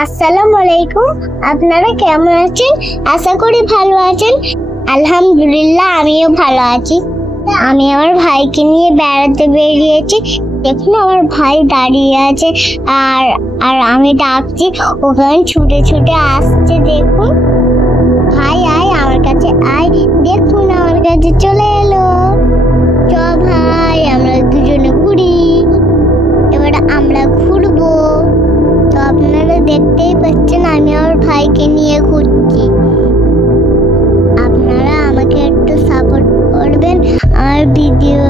আসসালামু আলাইকুম। আপনারা কেমন আছেন? আশা করি ভালো আছেন। আলহামদুলিল্লাহ, আমিও ভালো আছি। আমি আমার ভাইকে নিয়ে বেড়াতে বেরিয়েছি। দেখুন, আমার ভাই দাঁড়িয়ে আছে আর আর আমি ডাকছি, ওখানে ছুটে ছুটে আসছে। দেখুন, ভাই আয় আমার কাছে আয়। দেখুন, আমার কাছে চলে এলো। চ ভাই, আমরা দুজনে ঘুরি। এবার আমরা ঘুরবো। তো আপনারা দেখতেই পাচ্ছেন আমি আমার ভাইকে নিয়ে ঘুরছি। আপনারা আমাকে একটু সাপোর্ট করবেন, আমার ভিডিও